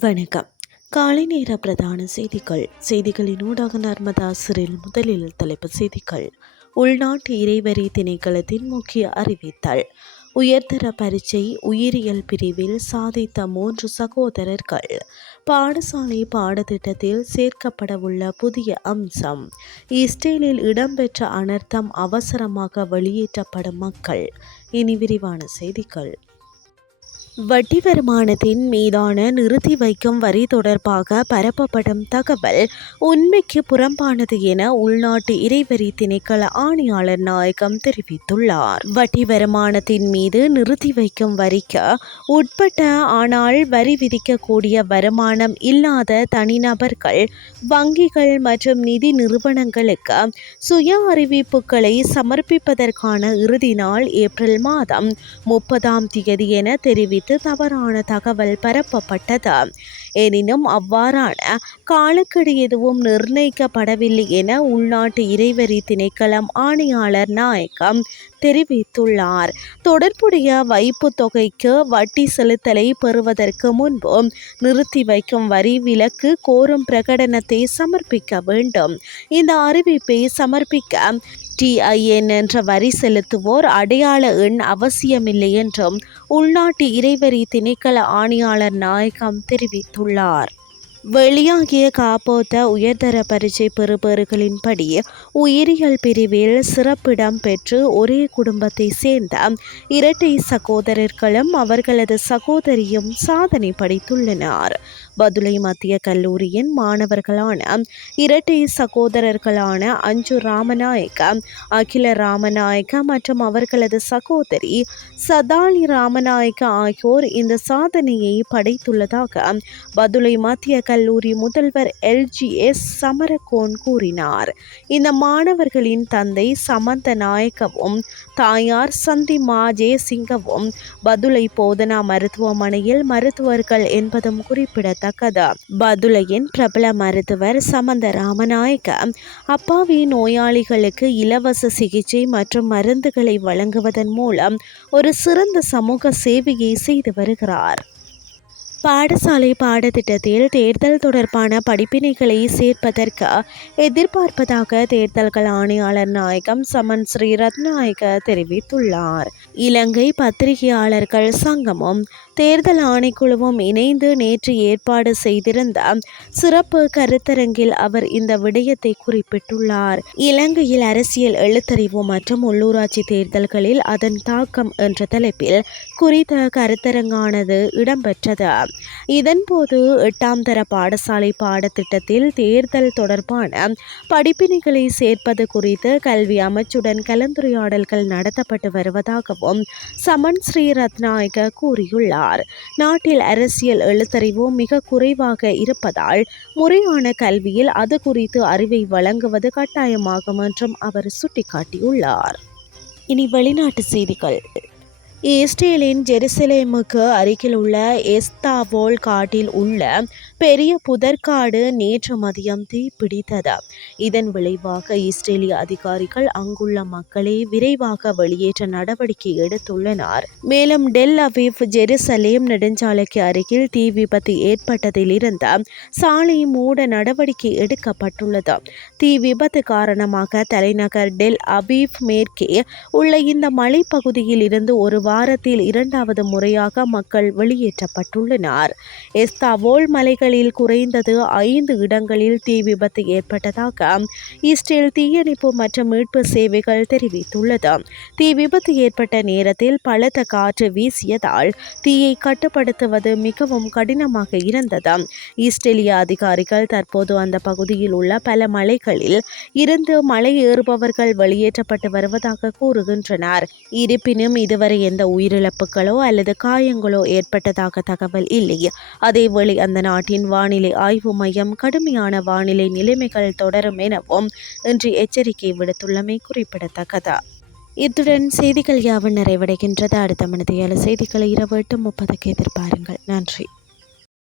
வணக்கம். காலை நேர பிரதான செய்திகள். செய்திகளின் ஊடாக நர்மதா சிறில் முதலில் தலைப்பு செய்திகள். உள்நாட்டு இறைவரி திணைக்களத்தின் முக்கிய அறிவித்தல். உயர்தர பரீட்சை உயிரியல் பிரிவில் சாதித்த மூன்று சகோதரர்கள். பாடசாலை பாடத்திட்டத்தில் சேர்க்கப்படவுள்ள புதிய அம்சம். இஸ்ரேலில் இடம்பெற்ற அனர்த்தம் அவசரமாக வெளியேற்றப்படும் மக்கள். இனி விரிவான செய்திகள். வட்டி வருமானத்தின் மீதான நிறுத்தி வைக்கும் வரி தொடர்பாக பரப்பப்படும் தகவல் உண்மைக்கு புறம்பானது என உள்நாட்டு இறைவரி திணைக்கள ஆணையாளர் நாயகம் தெரிவித்துள்ளார். வட்டி வருமானத்தின் மீது நிறுத்தி வைக்கும் வரிக்கு உட்பட்ட ஆனால் வரி விதிக்கக்கூடிய வருமானம் இல்லாத தனிநபர்கள் வங்கிகள் மற்றும் நிதி நிறுவனங்களுக்கு சுய அறிவிப்புகளை சமர்ப்பிப்பதற்கான இறுதி நாள் ஏப்ரல் மாதம் முப்பதாம் தேதி என தெரிவித்து குறித்து தவறான தகவல் பரப்பப்பட்டது. எனினும் அவ்வாறான காலக்கெடு எதுவும் நிர்ணயிக்கப்படவில்லை என உள்நாட்டு இறைவரி திணைக்களம் ஆணையாளர் நாயக்கம் தெரிவித்துள்ளார். தொடர்புடைய வைப்பு தொகைக்கு வட்டி செலுத்தலை பெறுவதற்கு முன்பு நிறுத்தி வைக்கும் வரி விலக்கு கோரும் பிரகடனத்தை சமர்ப்பிக்க வேண்டும். இந்த அறிவிப்பை சமர்ப்பிக்க டிஐஎன் என்ற வரி செலுத்துவோர் அடையாள எண் அவசியமில்லை என்றும் உள்நாட்டு இறைவரி திணைக்கள ஆணையாளர் நாயகம் தெரிவித்துள்ளார். வெளியாகிய காப்போத்த உயர்தர பரீட்சை பெறுபவர்களின்படி உயிரியல் பிரிவில் சிறப்பிடம் பெற்று ஒரே குடும்பத்தை சேர்ந்த இரட்டை சகோதரர்களும் அவர்களது சகோதரியும் சாதனை படைத்துள்ளனர். பதுளை மத்திய கல்லூரியின் மாணவர்களான இரட்டை சகோதரர்களான அஞ்சு ராமநாயக்க அகில ராமநாயக்க மற்றும் அவர்களது சகோதரி சதானி ராமநாயக்க ஆகியோர் இந்த சாதனையை படைத்துள்ளதாக பதுளை மத்திய கல்லூரி முதல்வர் எல்ஜிஎஸ் சமரகோன் கூறினார். இந்த மாணவர்களின் தந்தை சமந்த நாயக்கவும் தாயார் சந்திமா ஜெயசிங்கவும் பதுளை போதனா மருத்துவமனையில் மருத்துவர்கள் என்பதும் குறிப்பிடத்தக்கது. குறிப்பிடத்தக்கது பதுளையின் பிரபல மருத்துவர் சமந்த ராமநாயக்க அப்பாவி நோயாளிகளுக்கு இலவச சிகிச்சை மற்றும் மருந்துகளை வழங்குவதன் மூலம் ஒரு சிறந்த சமூக சேவையை செய்து வருகிறார். பாடசாலை பாடத்திட்டத்தில் தேர்தல் தொடர்பான படிப்பினைகளை சேர்ப்பதற்கு எதிர்பார்ப்பதாக தேர்தல்கள் ஆணையாளர் நாயகம் சமன் ஸ்ரீ ரத்நாயக தெரிவித்துள்ளார். இலங்கை பத்திரிகையாளர்கள் சங்கமும் தேர்தல் ஆணைக்குழுவும் இணைந்து நேற்று ஏற்பாடு செய்திருந்த சிறப்பு கருத்தரங்கில் அவர் இந்த விடயத்தை குறிப்பிட்டுள்ளார். இலங்கையில் அரசியல் எழுத்தறிவு மற்றும் உள்ளூராட்சி தேர்தல்களில் அதன் தாக்கம் என்ற தலைப்பில் குறித்த கருத்தரங்கானது இடம்பெற்றது. இதன்போது எட்டாம் தர பாடசாலை பாடத்திட்டத்தில் தேர்தல் தொடர்பான படிப்பினைகளை சேர்ப்பது குறித்து கல்வி அமைச்சுடன் கலந்துரையாடல்கள் நடத்தப்பட்டு வருவதாகவும் சமன் ஸ்ரீ ரத்நாயக கூறியுள்ளார். நாட்டில் அரசியல் எழுத்தறிவு மிக குறைவாக இருப்பதால் முறையான கல்வியில் அது குறித்து அறிவை வழங்குவது கட்டாயமாகும் என்றும் அவர் சுட்டிக்காட்டியுள்ளார். இனி வெளிநாட்டு செய்திகள். இஸ்ரேலின் ஜெருசலேமுக்கு அருகில் உள்ள எஸ்தாவோல் காட்டில் உள்ள பெரிய புதற்காடு நேற்று மதியம் தீப்பிடித்தது இதன் விளைவாக இஸ்ரேலிய அதிகாரிகள் அங்குள்ள மக்களை விரைவாக வெளியேற்ற நடவடிக்கை எடுத்துள்ளனர். மேலும் டெல் அவிவ் ஜெருசலேம் நெடுஞ்சாலைக்கு அருகில் தீ விபத்து ஏற்பட்டதிலிருந்து சாலை மூட நடவடிக்கை எடுக்கப்பட்டுள்ளது. தீ விபத்து காரணமாக தலைநகர் டெல் அபீவ் மேற்கே உள்ள இந்த மலைப்பகுதியில் இருந்து ஒரு வாரத்தில் இரண்டாவது முறையாக மக்கள் வெளியேற்றப்பட்டுள்ளனர். எஸ்தாவோல் மலைகள் மலைகளில் குறைந்தது ஐந்து இடங்களில் தீ விபத்து ஏற்பட்டதாக இஸ்ரேல் தீயணைப்பு மற்றும் மீட்பு சேவைகள் தெரிவித்துள்ளது. தீ விபத்து ஏற்பட்ட நேரத்தில் பலத்த காற்று வீசியதால் தீயை கட்டுப்படுத்துவது மிகவும் கடினமாக இருந்தது. இஸ்ரேலிய அதிகாரிகள் தற்போது அந்த பகுதியில் உள்ள பல மலைகளில் இருந்து மலை ஏறுபவர்கள் வெளியேற்றப்பட்டு வருவதாக கூறுகின்றனர். இருப்பினும் இதுவரை எந்த எந்த உயிரிழப்புகளோ அல்லது காயங்களோ ஏற்பட்டதாக தகவல் இல்லை. அதேவேளை அந்த நாட்டின் வானிலை ஆய்வு மையம் கடுமையான வானிலை நிலைமைகள் தொடரும் எனவும் இன்று எச்சரிக்கை விடுத்துள்ளமை குறிப்பிடத்தக்கது. இத்துடன் செய்திகள் யாவும் நிறைவடைகின்றது. அடுத்த மனதையால செய்திகளை இரவு எட்டு முப்பதுக்கு எதிர்பாருங்கள். நன்றி.